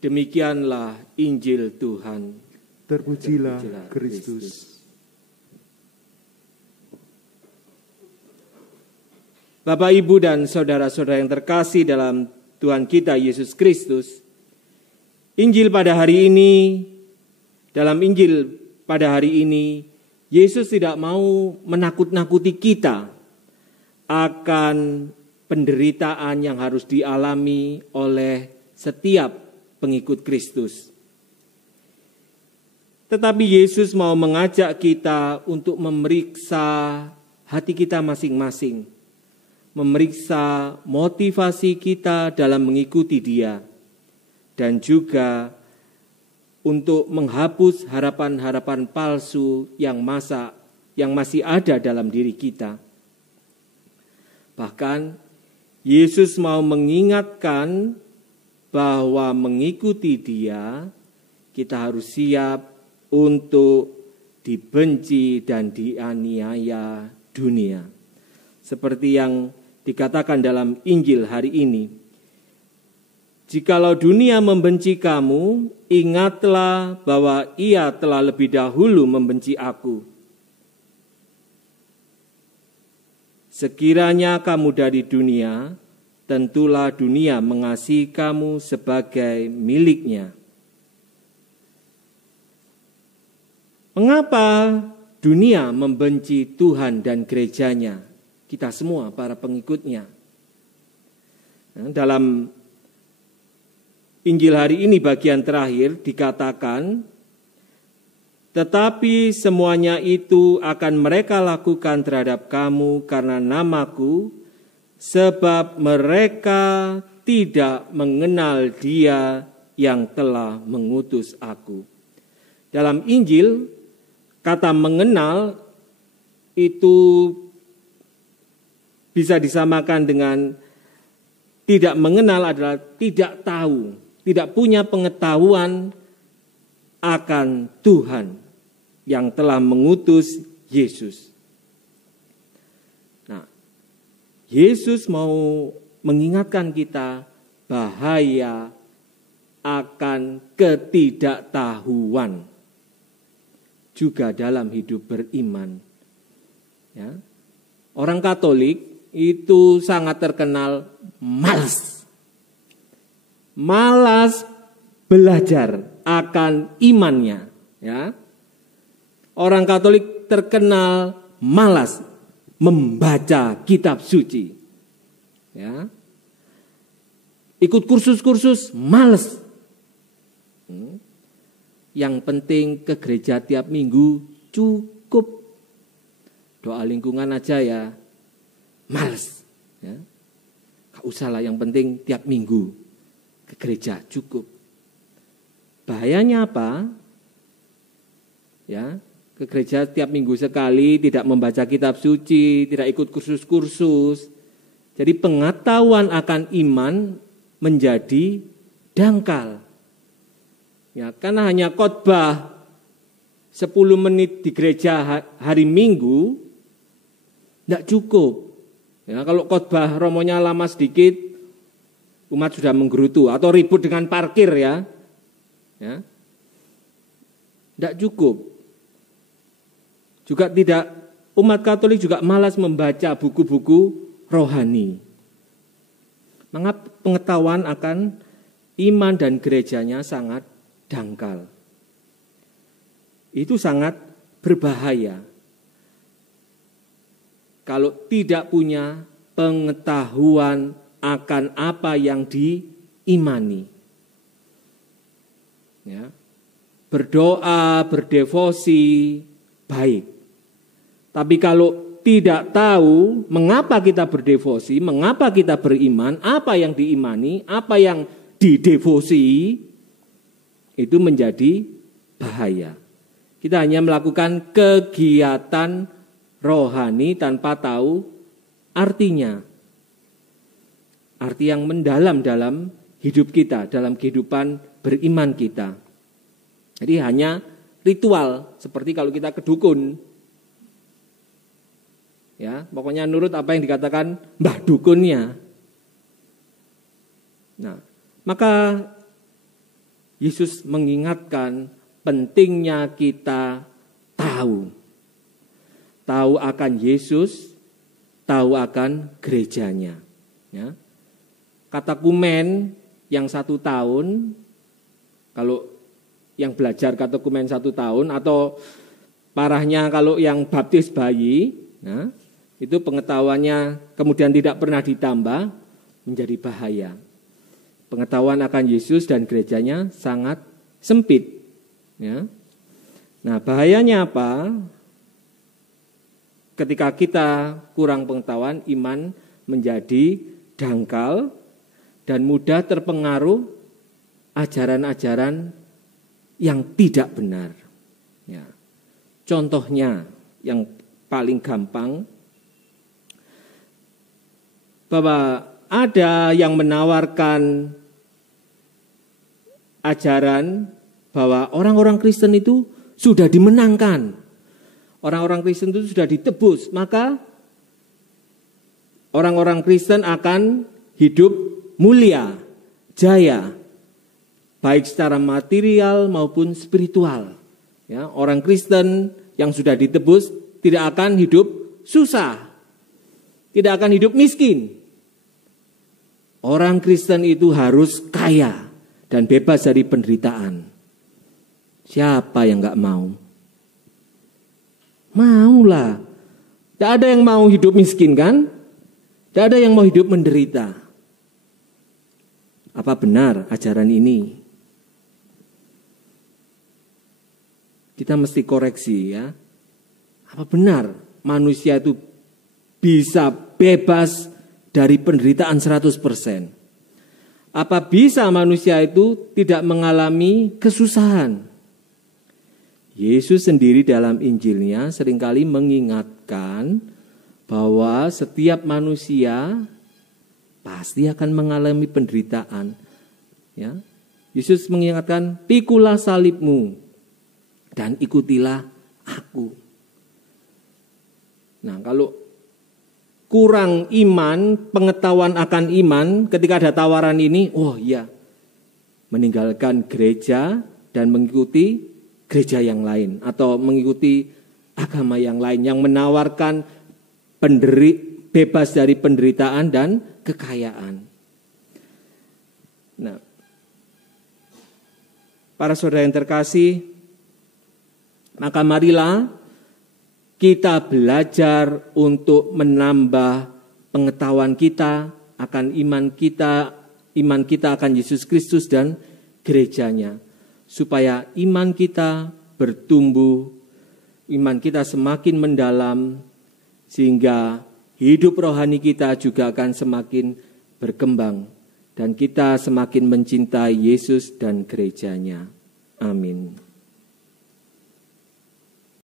Demikianlah Injil Tuhan. Terpujilah Kristus. Bapak, Ibu, dan saudara-saudara yang terkasih dalam Tuhan kita Yesus Kristus, Injil pada hari ini, dalam Injil pada hari ini, Yesus tidak mau menakut-nakuti kita akan penderitaan yang harus dialami oleh setiap pengikut Kristus. Tetapi Yesus mau mengajak kita untuk memeriksa hati kita masing-masing, memeriksa motivasi kita dalam mengikuti Dia, dan juga untuk menghapus harapan-harapan palsu yang masih ada dalam diri kita. Bahkan Yesus mau mengingatkan bahwa mengikuti Dia, kita harus siap untuk dibenci dan dianiaya dunia. Seperti yang dikatakan dalam Injil hari ini, jikalau dunia membenci kamu, ingatlah bahwa ia telah lebih dahulu membenci aku. Sekiranya kamu dari dunia, tentulah dunia mengasihi kamu sebagai miliknya. Mengapa dunia membenci Tuhan dan gerejanya? Kita semua, para pengikutnya. Dalam Injil hari ini bagian terakhir dikatakan, tetapi semuanya itu akan mereka lakukan terhadap kamu karena namaku, sebab mereka tidak mengenal Dia yang telah mengutus aku. Dalam Injil, kata mengenal itu bisa disamakan dengan tidak mengenal adalah tidak tahu, tidak punya pengetahuan akan Tuhan yang telah mengutus Yesus. Nah, Yesus mau mengingatkan kita bahaya akan ketidaktahuan juga dalam hidup beriman. Ya. Orang Katolik itu sangat terkenal malas. Malas belajar akan imannya. Ya. Orang Katolik terkenal malas membaca kitab suci. Ya. Ikut kursus-kursus malas. Yang penting ke gereja tiap minggu cukup. Doa lingkungan aja ya. Males, ya. Gak usah lah, yang penting tiap minggu ke gereja cukup. Bahayanya apa? Ya, ke gereja tiap minggu sekali, tidak membaca kitab suci, tidak ikut kursus-kursus. Jadi pengetahuan akan iman menjadi dangkal. Ya, karena hanya khotbah 10 menit di gereja hari Minggu tidak cukup. Ya, kalau khotbah romonya lama sedikit, umat sudah menggerutu atau ribut dengan parkir ya. Ya. Tidak cukup. Juga tidak, umat Katolik juga malas membaca buku-buku rohani. Maka pengetahuan akan iman dan gerejanya sangat dangkal. Itu sangat berbahaya. Kalau tidak punya pengetahuan akan apa yang diimani. Ya. Berdoa, berdevosi, baik. Tapi kalau tidak tahu mengapa kita berdevosi, mengapa kita beriman, apa yang diimani, apa yang didevosi, itu menjadi bahaya. Kita hanya melakukan kegiatan rohani tanpa tahu artinya. Arti yang mendalam dalam hidup kita, dalam kehidupan beriman kita. Jadi hanya ritual, seperti kalau kita ke dukun. Ya, pokoknya nurut apa yang dikatakan mbah dukunnya. Nah, maka Yesus mengingatkan pentingnya kita tahu akan Yesus, tahu akan gerejanya. Ya. Katekumén yang 1 tahun, kalau yang belajar katekumén 1 tahun, atau parahnya kalau yang baptis bayi, nah, itu pengetahuannya kemudian tidak pernah ditambah, menjadi bahaya. Pengetahuan akan Yesus dan gerejanya sangat sempit. Ya. Nah, bahayanya apa? Ketika kita kurang pengetahuan, iman menjadi dangkal dan mudah terpengaruh ajaran-ajaran yang tidak benar. Ya. Contohnya yang paling gampang, bahwa ada yang menawarkan ajaran bahwa orang-orang Kristen itu sudah dimenangkan. Orang-orang Kristen itu sudah ditebus, maka orang-orang Kristen akan hidup mulia, jaya, baik secara material maupun spiritual. Ya, orang Kristen yang sudah ditebus tidak akan hidup susah, tidak akan hidup miskin. Orang Kristen itu harus kaya dan bebas dari penderitaan. Siapa yang enggak mau? Maulah. Tidak ada yang mau hidup miskin kan? Tidak ada yang mau hidup menderita. Apa benar ajaran ini? Kita mesti koreksi ya. Apa benar manusia itu bisa bebas dari penderitaan 100%? Apa bisa manusia itu tidak mengalami kesusahan? Yesus sendiri dalam Injilnya seringkali mengingatkan bahwa setiap manusia pasti akan mengalami penderitaan. Ya. Yesus mengingatkan, pikulah salibmu dan ikutilah aku. Nah, kalau kurang iman, pengetahuan akan iman, ketika ada tawaran ini, oh iya, meninggalkan gereja dan mengikuti gereja yang lain atau mengikuti agama yang lain yang menawarkan bebas dari penderitaan dan kekayaan. Nah, para saudara yang terkasih, maka marilah kita belajar untuk menambah pengetahuan kita akan iman kita akan Yesus Kristus dan gerejanya. Supaya iman kita bertumbuh, iman kita semakin mendalam, sehingga hidup rohani kita juga akan semakin berkembang, dan kita semakin mencintai Yesus dan gerejanya. Amin.